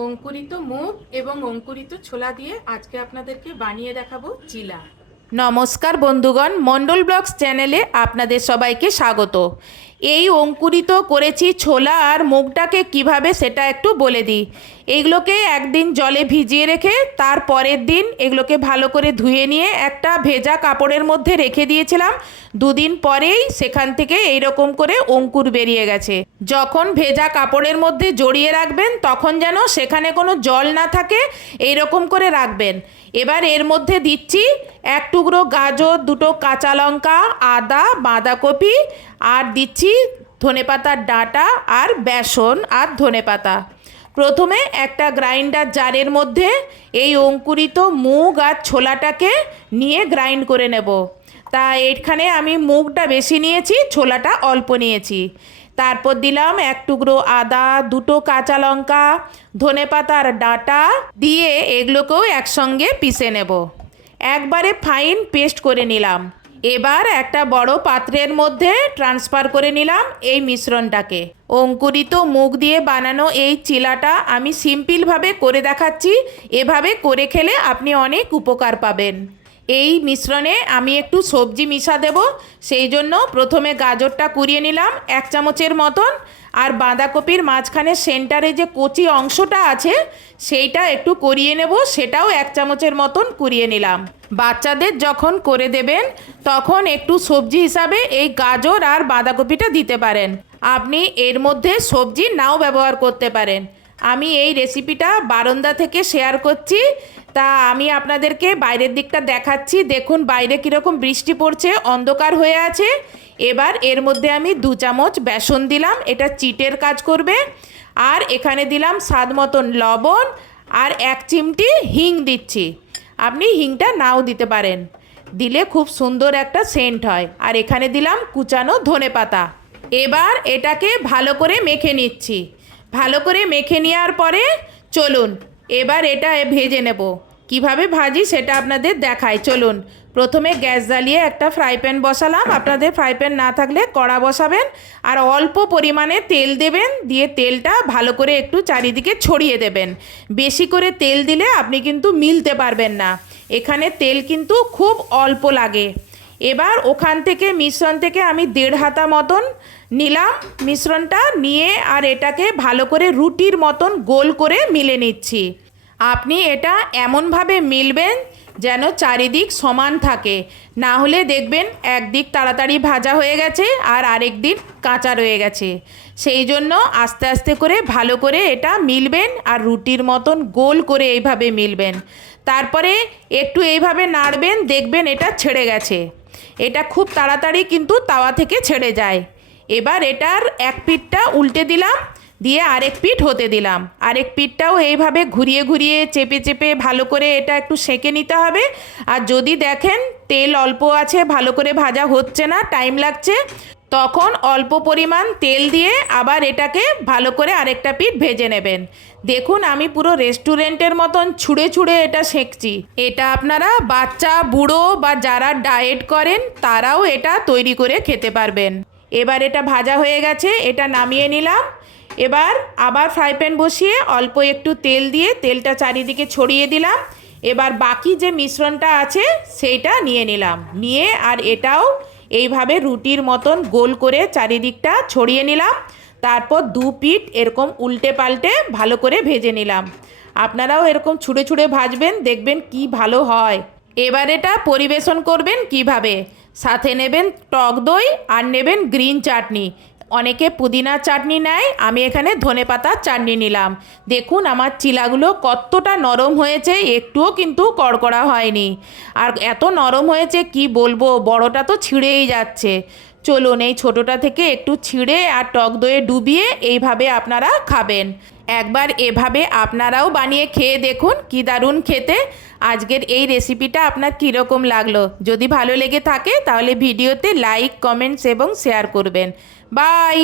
অঙ্কুরিত মুগ এবং অঙ্কুরিত ছোলা দিয়ে আজকে আপনাদেরকে বানিয়ে দেখাবো চিলা। নমস্কার বন্ধুগণ, মণ্ডল ব্লগস চ্যানেলে আপনাদের সবাইকে স্বাগত। এই অঙ্কুরিত করেছি ছোলা আর মুগটাকে কিভাবে সেটা একটু বলে দিই। এইগুলোকে একদিন জলে ভিজিয়ে রেখে তার পরের দিন এগুলোকে ভালো করে ধুয়ে নিয়ে একটা ভেজা কাপড়ের মধ্যে রেখে দিয়েছিলাম। দুদিন পরেই সেখান থেকে এইরকম করে অঙ্কুর বেরিয়ে গেছে। যখন ভেজা কাপড়ের মধ্যে জড়িয়ে রাখবেন তখন যেন সেখানে কোনো জল না থাকে, এইরকম করে রাখবেন। এবার এর মধ্যে দিচ্ছি এক টুকরো গাজর, দুটো কাঁচা লঙ্কা, আদা, বাঁধাকপি আর দিচ্ছি ধনেপাতার ডাঁটা আর বেসন আর ধনেপাতা। প্রথমে একটা গ্রাইন্ডার জারের মধ্যে এই অঙ্কুরিত মুগ আর ছোলাটাকে নিয়ে গ্রাইন্ড করে নেব। তা এখানে আমি মুগটা বেশি নিয়েছি, ছোলাটা অল্প নিয়েছি। তারপর দিলাম এক টুকরো আদা, দুটো কাঁচা লঙ্কা, ধনেপাতার ডাঁটা দিয়ে এগুলোকেও একসঙ্গে পিষে নেব। একবারে ফাইন পেস্ট করে নিলাম। এবার একটা বড় পাত্রের মধ্যে ট্রান্সফার করে নিলাম এই মিশ্রণটাকে। অঙ্কুরিত মুগ দিয়ে বানানো এই চিলাটা আমি সিম্পলভাবে করে দেখাচ্ছি। এভাবে করে খেলে আপনি অনেক উপকার পাবেন। এই মিশ্রণে আমি একটু সবজি মিশা দেব, সেই জন্য প্রথমে গাজরটা কুড়িয়ে নিলাম 1 চামচের মতন, আর বাঁধাকপির মাঝখানে সেন্টারে যে কচি অংশটা আছে সেইটা একটু কুড়িয়ে নেব, সেটাও 1 চামচের মতন কুড়িয়ে নিলাম। বাচ্চাদের যখন করে দেবেন তখন একটু সবজি হিসাবে এই গাজর আর বাঁধাকপিটা দিতে পারেন। আপনি এর মধ্যে সবজি নাও ব্যবহার করতে পারেন। আমি এই রেসিপিটা বারান্দা থেকে শেয়ার করছি, তা আমি আপনাদেরকে বাইরের দিকটা দেখাচ্ছি। দেখুন বাইরে কীরকম বৃষ্টি পড়ছে, অন্ধকার হয়ে আছে। এবার এর মধ্যে আমি 2 চামচ বেসন দিলাম, এটা চিটের কাজ করবে। আর এখানে দিলাম স্বাদ মতন লবণ আর 1 চিমটি হিং দিচ্ছি। আপনি হিংটা নাও দিতে পারেন, দিলে খুব সুন্দর একটা সেন্ট হয়। আর এখানে দিলাম কুচানো ধনেপাতা। এবার এটাকে ভালো করে মেখে নিচ্ছি। ভালো করে মেখে নেওয়ার পরে চলুন এবার এটা ভেজে নেব। কিভাবে ভাজি সেটা আপনাদের দেখাই, চলুন। প্রথমে গ্যাস জ্বালিয়ে একটা ফ্রাই প্যান বসালাম। আপনাদের ফ্রাই প্যান না থাকলে কড়া বসাবেন আর অল্প পরিমাণে তেল দেবেন। দিয়ে তেলটা ভালো করে একটু চারিদিকে ছড়িয়ে দেবেন। বেশি করে তেল দিলে আপনি কিন্তু মিলতে পারবেন না, এখানে তেল কিন্তু খুব অল্প লাগে। এবার ওখান থেকে মিশ্রণ থেকে আমি 1.5 হাতা মতন নিলাম মিশ্রণটা নিয়ে, আর এটাকে ভালো করে রুটির মতন গোল করে মিলে নিচ্ছি। আপনি এটা এমনভাবে মিলবেন যেন চারিদিক সমান থাকে, না হলে দেখবেন একদিক তাড়াতাড়ি ভাজা হয়ে গেছে আর আরেক দিক কাঁচা রয়ে গেছে। সেই জন্য আস্তে আস্তে করে ভালো করে এটা মিলবেন আর রুটির মতন গোল করে এইভাবে মিলবেন। তারপরে একটু এইভাবে নাড়বেন, দেখবেন এটা ছেড়ে গেছে। এটা খুব তাড়াতাড়ি কিন্তু তাওয়া থেকে ছেড়ে যায়। এবার এটার এক পিঠটা উল্টে দিলাম, দিয়ে আরেক পিঠ হতে দিলাম। আরেক পিঠটাও এইভাবে ঘুরিয়ে ঘুরিয়ে চেপে চেপে ভালো করে এটা একটু সেঁকে নিতে হবে। আর যদি দেখেন তেল অল্প আছে, ভালো করে ভাজা হচ্ছে না, টাইম লাগছে, তখন অল্প পরিমাণ তেল দিয়ে আবার এটাকে ভালো করে আরেকটা পিঠ ভেজে নেবেন। দেখুন আমি পুরো রেস্টুরেন্টের মতন ছুঁড়ে ছুঁড়ে এটা সেঁকছি। এটা আপনারা বাচ্চা, বুড়ো বা যারা ডায়েট করেন তারাও এটা তৈরি করে খেতে পারবেন। এবার এটা ভাজা হয়ে গেছে, এটা নামিয়ে নিলাম। এবার আবার ফ্রাই প্যান বসিয়ে অল্প একটু তেল দিয়ে তেলটা চারিদিকে ছড়িয়ে দিলাম। এবার বাকি যে মিশ্রণটা আছে সেইটা নিয়ে নিলাম, নিয়ে আর এটাও এইভাবে রুটির মতন গোল করে চারিদিকটা ছড়িয়ে নিলাম। তারপর 2 পিঠ এরকম উল্টে পাল্টে ভালো করে ভেজে নিলাম। আপনারাও এরকম ছুঁড়ে ছুঁড়ে ভাজবেন, দেখবেন কি ভালো হয়। এবার এটা পরিবেশন করবেন কিভাবে, সাথে নেবেন টক দই আর নেবেন গ্রিন চাটনি। অনেকে পুদিনার চাটনি নেয়, আমি এখানে ধনেপাতার চাটনি নিলাম। দেখুন আমার চিলাগুলো কতটা নরম হয়েছে, একটুও কিন্তু কড়কড়া হয়নি। আর এত নরম হয়েছে কি বলবো, বড়টা তো ছিঁড়েই যাচ্ছে। চলুন এই ছোটোটা থেকে একটু ছিঁড়ে আর টক দইয়ে ডুবিয়ে এইভাবে আপনারা খাবেন। একবার এভাবে আপনারাও বানিয়ে খেয়ে দেখুন, কি দারুণ খেতে। আজকের এই রেসিপিটা আপনার কীরকম লাগলো? যদি ভালো লেগে থাকে তাহলে ভিডিওতে লাইক, কমেন্টস এবং শেয়ার করবেন। বাই।